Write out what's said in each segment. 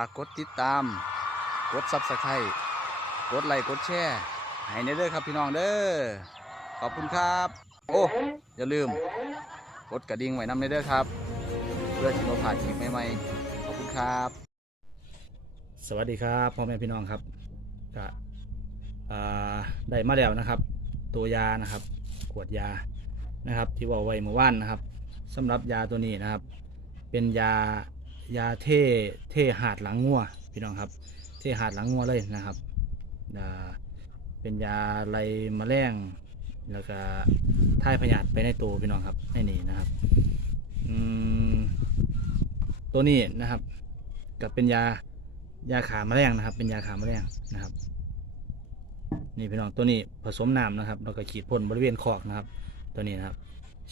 ากกดติดตาม กดซับสไครต์กดไลค์กดแชร์ให้ในเด้อครับพี่น้องเด้อขอบคุณครับ โอ้อย่าลืม กดกระดิ่งไว้นำในเด้อครับ เพื่อที่เราผ่านคลิปใหม่ๆขอบคุณครับ สวัสดีครับพ่อแม่พี่น้องครับก็อ่าได้มาแล้วนะครับ ตัวยานะครับ ขวดยานะครับ ที่บอกไว้เมื่อวานนะครับสำหรับยาตัวนี้นะครับ เป็นยา ยาเท่เท่หาดหลังงัวพี่น้องครับ เท่หาดหลังงัวเลยนะครับเป็นยาไล่แมลงแล้วก็ท่ายพยาธิไปในตัวพี่น้องครับในนี่นะครับตัวนี้นะครับ กับเป็นยายาขาแมลงนะครับ เป็นยาขาแมลงนะครับ นี่พี่น้องตัวนี้ผสมน้ำนะครับแล้วก็ฉีดพ่นบริเวณคอกนะครับ ตัวนี้นะครับ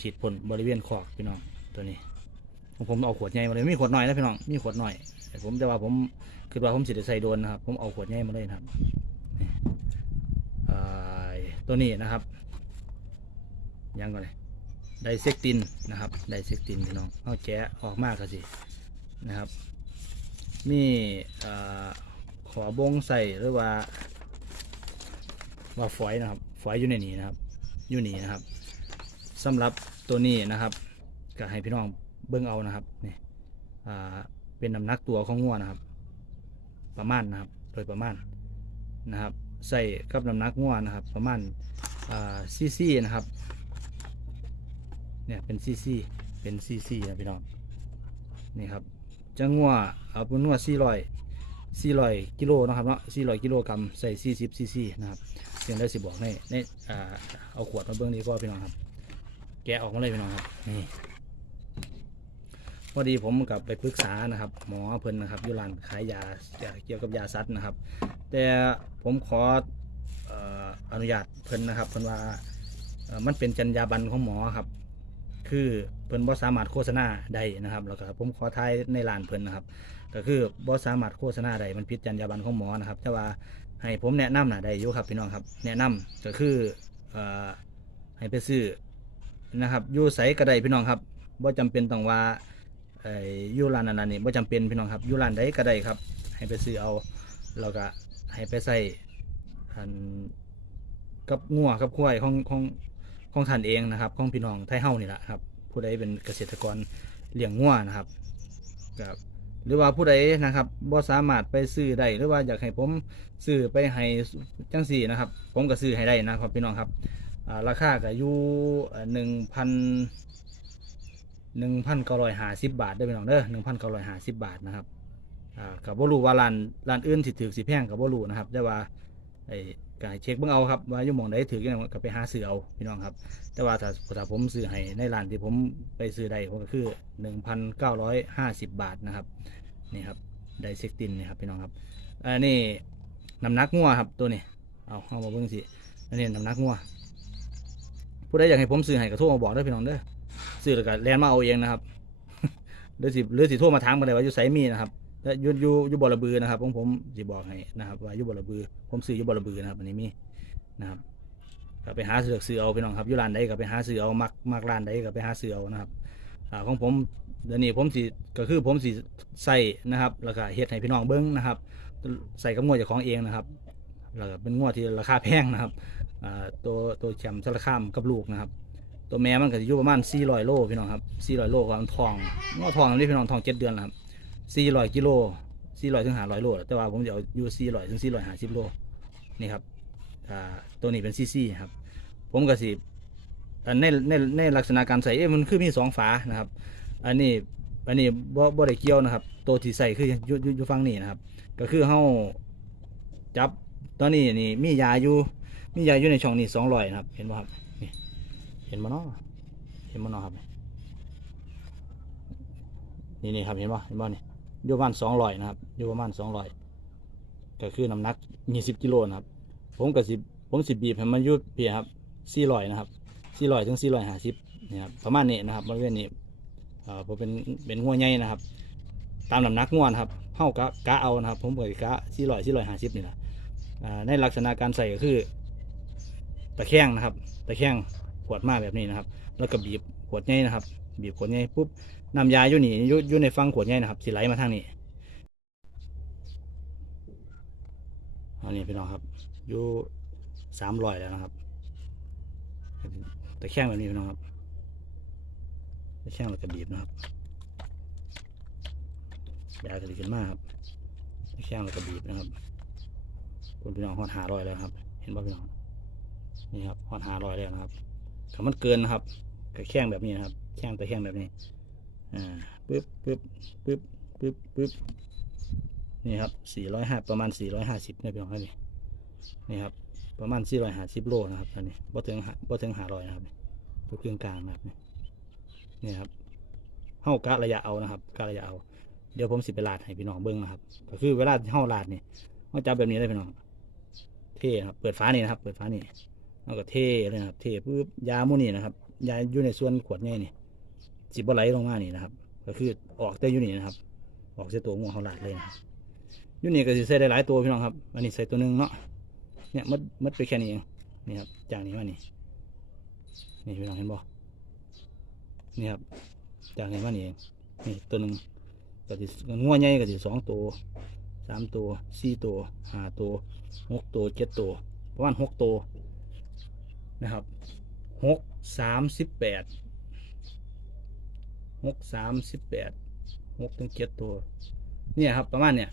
ฉีดพ่นบริเวณคอกพี่น้องตัวนี้ ผมเอาขวดใหญ่มาเลยมีขวดหน่อยนะพี่น้องมีขวดหน่อยแต่ผมจะว่าผมคือว่าผมสิได้ใส่โดนนะครับ ผมเอาขวดใหญ่มาเลยนะครับตัวนี้นะครับยังก่อนเลยไดเซกตินนะครับไดเซกตินพี่น้องเอาแกะออกมากก็สินะครับนี่ขอบงใส่หรือว่าว่าฝอยนะครับฝอยอยู่ในนี้นะครับอยู่นี่นะครับสำหรับตัวนี้นะครับก็ให้พี่น้อง เบิ้งเอานะครับนี่อ่าเป็นน้ำหนักตัวของงัวนะครับ ประมาณนะครับโดยประมาณนะครับใส่กับน้ำหนักงัวนะครับ ประมาณอ่าซีซีนะครับเนี่ยเป็นซีซีเป็นซีซีนะพี่น้องนี่ครับจะงัวเอาเป็นงัว400 400กิโลนะครับเนาะ400กิโลกรัมใส่40ซีซีนะครับเพียงได้สิบอกในในอ่าเอาขวดมาเบื้องนี้ก็พี่น้องครับ แกะออกมาเลยพี่น้องครับนี่ พอดีผมกับไปปรึกษานะครับ หมอเพิ่นนะครับยุรานขายยาเกี่ยวกับยาซัดนะครับ แต่ผมขอออนุญาตเพิ่นนะครับเพิ่นว่ามันเป็นจรรยาบรรณของหมอครับ คือเพิ่นบ่สามารถโฆษณาได้นะครับแล้วก็ผมขอทายในร้านเพิ่นนะครับ ก็คือบ่สามารถโฆษณาได้มันผิดจรรยาบรรณของหมอนะครับแต่ว่าให้ผมแนะนำหน่ะได้อยู่ครับพี่น้องครับ แนะนำก็คืออให้ไปซื้อนะครับอยู่ไสก็ได้พี่น้องครับบ่จำเป็นต้องว่า ไอ้ยูร้านนั้นๆนี่บ่จำเป็นพี่น้องครับยูร้านใดก็ได้ครับ ให้ไปซื้อเอาแล้วก็ให้ไปใส่อันกับงัวกับควายของของของท่านเองนะครับ ของพี่น้องไทยเฮานี่แหละครับ ผู้ใดเป็นเกษตรกรเลี้ยงงัวนะครับครับหรือว่าผู้ใดนะครับบ่สามารถไปซื้อได้หรือว่าอยากให้ผมซื้อไปให้จังสี่นะครับ ผมก็ซื้อให้ได้นะครับพี่น้องครับราคาก็อยู่หนึ่งพัน หนึ่งพันเก้าร้อยห้าสิบบาทได้อพี่น้องเด้อหนึ่งพันเก้าร้อยห้าสิบบาทนะครับอ่ากับบ่รู้ว่าร้านร้านอื่นสิถือสิแพงกับบ่รู้นะครับแต่ว่าไอ้ก็ให้เช็คเบิ่งเอาครับว่าอยู่หมองใดถือยังไงก็ไปหาซื้อเอาพี่น้องครับ แต่ว่าถ้าถ้าผมซื้อให้ในร้านที่ผมไปซื้อได้ผมก็คือ1,950บบาทนะครับนี่ครับไดเซกตินนี่ครับพี่น้องครับอันนี้น้ำหนักงัวครับตัวนี้เอาเอามาเบิ่งสิอันนี้น้ำหนักงัวผู้ใดอยากให้ผมซื้อให้ก็โทรมาบอกเด้พี่น้องเด้อ ซื้อแล้วก็แลนมาเอาเองนะครับหรือสิหรือสิโทรมาถามกันเลยว่าอยู่ไสมีนะครับแล้วอยู่อยู่อยู่บ่อระบือนะครับผมผมสิบอกให้นะครับว่าอยู่บ่อระบือ ผมซื้ออยู่บ่อระบือนะครับอันนี้มีนะครับก็ไปหาเสือกซื้อเอาพี่น้องครับอยู่ร้านใดก็ไปหาซื้อเอามักมักร้านใดก็ไปหาซื้อเอานะครับอ่าของผมเดี๋ยวนี้ผมสิก็คือผมสิใส่นะครับแล้วก็เฮ็ดให้พี่น้องเบิ้งนะครับใส่กับงวดจากของเองนะครับแล้วก็เป็นงวดที่ราคาแพงนะครับอ่าตัวตัวแชมป์สารคามกับลูกนะครับ ตัวแม่มันก็จะอยู่ประมาณ400โลพี่น้องครับ400โลความทองงวดทองนี่พี่น้องทอง7เดือนแล้วครับ400กิโล400ถึง500โลแต่ว่าผมจะเอาอยู่400ถึง450โลนี่ครับตัวนี้เป็นซีซีครับ ผมก็สิอันในในในลักษณะการใส่เอ๊ะมันคือมีสองฝานะครับ อันนี้อันนี้บ่บ่ได้เกี่ยวนะครับ ตัวที่ใส่คืออยู่อยู่อยู่ฝั่งนี้นะครับ ก็คือเฮาจับตอนนี้นี่มียาอยู่มียาอยู่ในช่องนี้สองร้อยนะครับ เห็นบ่ครับ เห็นบ่เนาะเห็นบ่เนาะครับ นี่นี่ครับเห็นบ่เห็นบ่นี่อยู่ประมาณสองร้อยนะครับอยู่ประมาณสองร้อยก็คือน้ำหนักยี่สิบกิโลนะครับ ผมก็สิผมสิบบีบให้มันยุดเพียครับสี่ร้อยนะครับสี่ร้อยถึงสี่ร้อยห้าสิบนี่ครับประมาณนี้นะครับบริเวณนี้เอ่อผมเป็นเป็นงัวใหญ่นะครับ ตามลำหนักงวนครับเท่ากะกะเอานะครับ ผมเปิดกะสี่ร้อยสี่ร้อยห้าสิบนี่แหละในลักษณะการใส่ก็คือ ตะแคงนะครับ ตะแคง ขวดมาแบบนี้นะครับ แล้วก็บีบขวดใหญ่นะครับ บีบขวดใหญ่ปุ๊บน้ำยาอยู่นี่อยู่อยู่ในฟังขวดใหญ่นะครับสิไหลมาทางนี้อันนี้พี่น้องครับอยู่สามร้อยแล้วนะครับแต่แข้งแบบนี้พี่น้องครับแต่แข้งเราจะบีบนะครับยากระดิขึ้นมากครับแต่แข้งเราจะบีบนะครับคุณพี่น้องหอดหารอยแล้วครับ เห็นป่พี่น้องนี่ครับหอดหารอยแล้วนะครับ ถ้ามันเกินนะครับกับแข้งแบบนี้นะครับ แข้งแต่แข้งแบบนี้ อ่าปึ๊บปึ๊บปึ๊บปึ๊บปึ๊บนี่ครับ405ประมาณ450นะพี่น้องครับนี่นี่ครับ ประมาณ450โลนะครับอันนี้บ่ถึงบ่ถึง500นะครับตัวเครื่องกลางนะครับนี่นี่ครับเฮากะระยะเอานะครับกะระยะเอา เดี๋ยวผมสิไปลาดให้พี่น้องเบิ่งนะครับ ก็คือเวลาเฮาลาดเนี่ยเฮาจับแบบนี้เลยพี่น้องเท่ครับ เปิดฝานี่นะครับ เปิดฝานี่ แล้วก็เท่เลยครับ เท่ปุ๊บยาหมูนี่นะครับ ยาอยู่ในส่วนขวดใหญ่นี่สิบไหลลงมานี่นะครับ ก็คือออกแต่อยู่นี่นะครับ ออกเสียตัวงูเฮาลาดเลยนะครับอยู่นี่ก็สิใส่ได้หลายตัวพี่น้องครับ อันนี้ใส่ตัวหนึ่งเนาะ เนี่ยมัดมัดไปแค่นี้เองนี่ครับจากนี้มานี่ นี่พี่น้องเห็นบ่นี่ครับจากนี้มานี่เองนี่ตัวหนึ่งก็สิงัวใหญ่ก็สิสองตัวสามตัวสี่ตัวห้าตัวหกตัวเจ็ดตัวประมาณหกตัว นะครับหกสามสิบแปดหกสามสิบแปดหกถึงเจ็ดตัว เนี่ยครับประมาณเนี่ย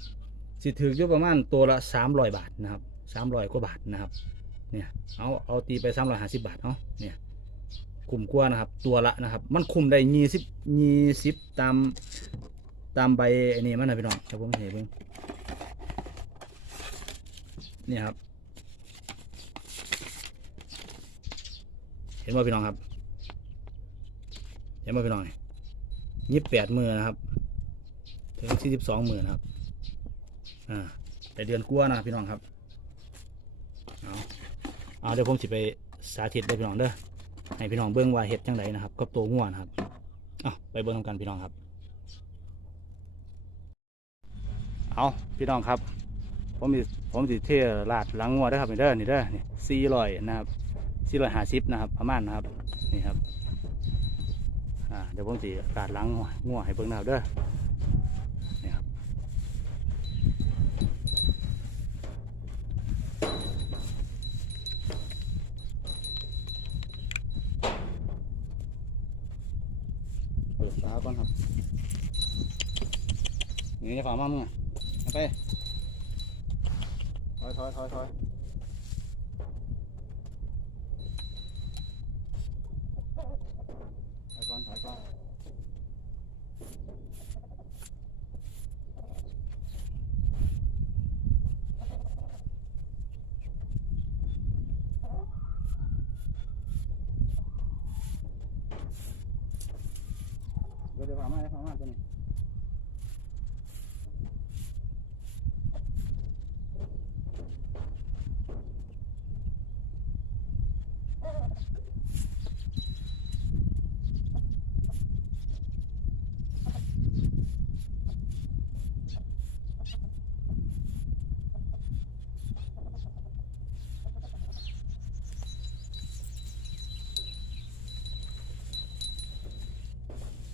สิถืออยู่ประมาณตัวละสามร้อยบาทนะครับสามร้อยกว่าบาทนะครับเนี่ยเอาเอาตีไปสามร้อยห้าสิบบาทเนาะเนี่ยคุ้มกว่านะครับ ตัวละนะครับ มันคุ้มได้ยี่สิบยี่สิบตามตามใบไอ้นี่มันนะพี่น้องเดี๋ยวผมเห็นเบิ่งเนี่ยครับ เห็นว่าพี่น้องครับ เห็นว่าพี่น้องยี่สิบแปดมือนะครับ ถึงสี่สิบสองมือนะครับ อ่าแต่เดือนกลัวนะพี่น้องครับ เอาเอาเดี๋ยวผมสิไปสาธิตเด้พี่น้องเด้อ ให้พี่น้องเบิ้องว่าเห็ดจังไดนะครับกับตัวง่วนครับเอาไปเบิ้งนำกันพี่น้องครับ เอาพี่น้องครับ ผมมีผมสิเทลาดหลังงัวเด้ครับนี่เด้อนี่เด้อนี่สี่ร้อยนะครับ สี่ร้อยห้าสิบนะครับ ประมาณนะครับ นี่ครับเดี๋ยวผมสิลาดลังงวงัวให้เบิ้งนะครับเด้อนี่ครับเปิดฝาก่อนครับ นี่จะฝามามึงอะเอาไปถอยถอยถอยถอยถอยก่อนถอยก่อนเดี๋ยวจะฝามาเดี๋ยวฝามาตัวนี้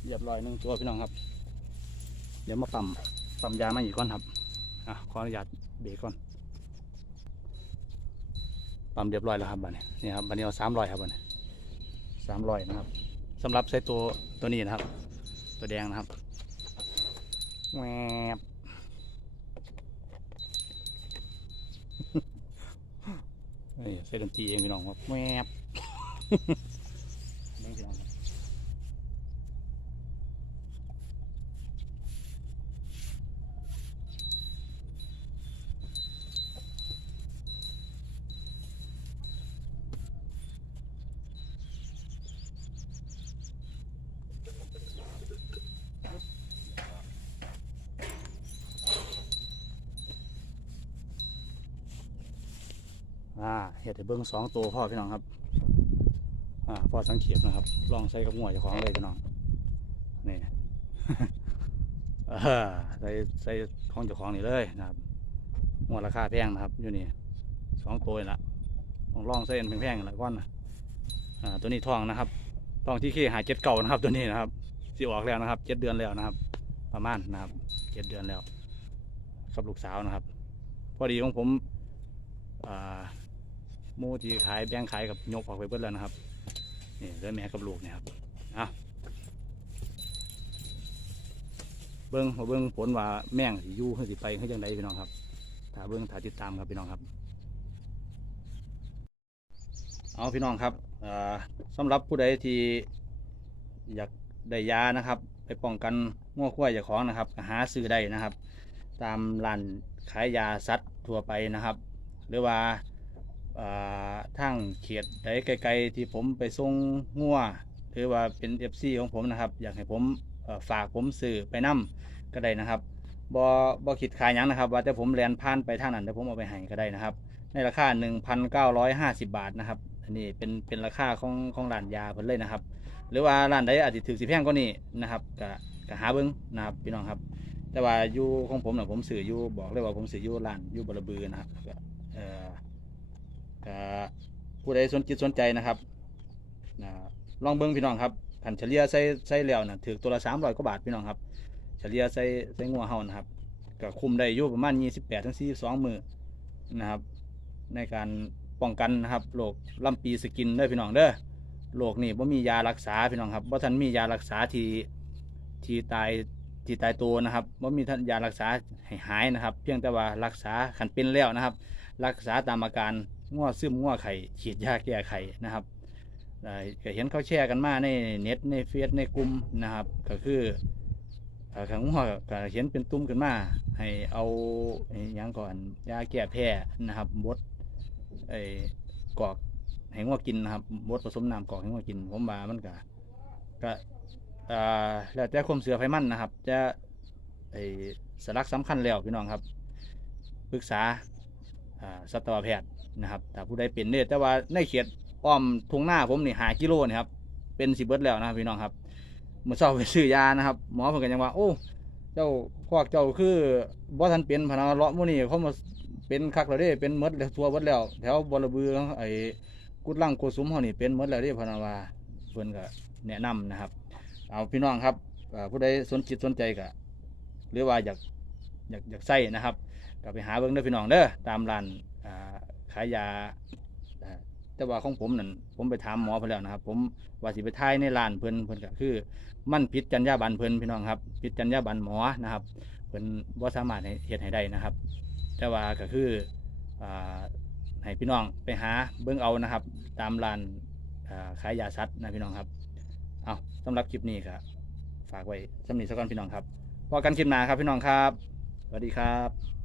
เรียบร้อยหนึ่งตัวพี่น้องครับ เดี๋ยวมาปั๊มปั๊มยามาอีกก่อนครับอะขออนุญาตเบรกก่อนปั๊มเรียบร้อยแล้วครับบัดนี้นี่ครับบัดนี้เอาสามร้อยครับบัดนี้สามร้อยนะครับสำหรับใช้ตัวตัวนี้นะครับ ตัวแดงนะครับแหวบนี่ใส่ดนตรีเองพี่น้องครับแหวบ นี่พี่น้องครับ อ่าเห็ดเบิ้งสองตัวพ่อพี่น้องครับ อ่าพ่อสังเกตนะครับ ลองใส่กับหัวเจ้าของเลยพี่น้อง นี่ใส่ใส่ของเจ้าของนี่เลยนะครับหัวราคาแพงนะครับ อยู่นี่สองตัวละลองลองใส่อันแพงๆละก้อนนะอ่า ตัวนี้ทองนะครับทองที่เคหาเจ็ดเก่านะครับ ตัวนี้นะครับสิออกแล้วนะครับเจ็ดเดือนแล้วนะครับ ประมาณนะครับเจ็ดเดือนแล้วกับลูกสาวนะครับ พอดีของผมอ่า หมูที่ขายแบ่งขายกับยกออกไปเบิดแล้วนะครับนี่เลือแม่กับลูกเนี่ยครับเอาเบิ้งเบิ้งผลว่าแม่งสิยู่ขึ้นสิไปขึ้นยังไงพี่น้องครับถ้าเบิ้งถ้าติดตามครับพี่น้องครับ เอาพี่น้องครับอ่าสำหรับผู้ใดที่อยากได้ยานะครับ ไปป้องกันง้อควายเจ้าของนะครับหาซื้อได้นะครับ ตามร้านขายยาสัตว์ทั่วไปนะครับ หรือว่า ทางเขตใดไกลๆที่ผมไปส่งงัวหรือว่าเป็น FC ของผมนะครับ อยากให้ผมฝากผมซื้อไปนํก็ได้นะครับบ่บ่คิดขายยังนะครับ ว่าแต่ผมแลนผ่านไปทางนั้นเดี๋ยวผมเอาไปให้ก็ได้นะครับ ในราคา 1,950 บาทนะครับอันนี้เป็นเป็นราคาของของร้านยาเพิ่นเลยนะครับ หรือว่าร้านใดอาจจะถือสิแพงกว่านี้นะครับก็ก็หาเบิ่งนะครับพี่น้องครับ แต่ว่าอยู่ของผมน่ะผมสื่ออยู่บอกเลยว่าผมสื่ออยู่ร้านอยู่บรบือนะครับเอ่อ ก็ผู้ใดสนจิตสนใจนะครับนะลองเบิ่งพี่น้องครับขันเฉลี่ยใส่ใส่แล้วนะถือตัวละ300กว่าบาทพี่น้องครับ เฉลี่ยใส่ใส่งัวเฮานะครับก็คุมได้อยู่ประมาณ28ถึง42มื้อนะครับ ในการป้องกันนะครับโรคลำปีสกินเด้อพี่น้องเด้อโรคนี่บ่มียารักษาพี่น้องครับบ่ทันมียารักษาที่ที่ตายที่ตายตัวนะครับบ่มีทันยารักษาให้หายนะครับ เพียงแต่ว่ารักษาขันเป็นแล้วนะครับ รักษาตามอาการ ง่วซึมง่วไข่ฉีดยาแก้ไข่นะครับได้ก็เห็นเขาแชร์กันมาในเน็ตในเฟซในกลุ่มนะครับ ก็คือขังง่วก็เห็นเป็นตุ่มขึ้นมา ให้เอาอ้หยังก่อนยาแก้แพ้นะครับบดไอ้กอกให้งัวกินนะครับบดผสมน้ำกอกให้งัวกินผมว่ามันก็ก็อ่าแล้วแต่ความเสือไฟมันนะครับ จะไอ้สลักสำคัญแล้วพี่น้องครับปรึกษาอ่าสัตวแพทย์ นะครับถ้าผู้ใดเป็นเนี่ยแต่ว่าในเขตอ้อมทุ่งหน้าผมนี่หากิโลนี่ครับเป็นสิเบิดแล้วนะพี่น้องครับเมื่อเช้าไปซื้อยานะครับ หมอเพิ่นก็ยังว่า โอ้ เจ้าพวกเจ้าคือบ่ทันเป็นพนาเลาะมื้นี้เขามาเป็นคักแล้วเด้เป็นหมดแล้วทั่วหมดแล้วแถวบรบือไอ้กุดลังโกสุมเฮานี่เป็นหมดแล้วเด้พนาว่าเพิ่นก็แนะนำนะครับ เอาพี่น้องครับผู้ใดสนจิตสนใจก็หรือว่าอยากอยากอยากใส่นะครับก็ไปหาเบิ่งเด้อพี่น้องเด้อตามร้านาขายยาอ่าแต่ว่าของผมนั่นผมไปถามหมอเพิ่นแล้วนะครับ ผมว่าสิไปทายในร้านเพิ่นเพิ่นก็คือ มันผิดจรรยาบรรณเพิ่นพี่น้องครับผิดจรรยาบรรณหมอนะครับเพิ่นบ่สามารถให้เฮ็ดให้ได้นะครับ แต่ว่าก็คืออ่าให้พี่น้องไปหาเบิ่งเอานะครับ ตามร้านขายยาสัตว์นะพี่น้องครับเอาสำหรับคลิปนี้ก็ฝากไว้สำหรับสักก่อนพี่น้องครับพอกันคลิปหน้าครับพี่น้องครับสวัสดีครับ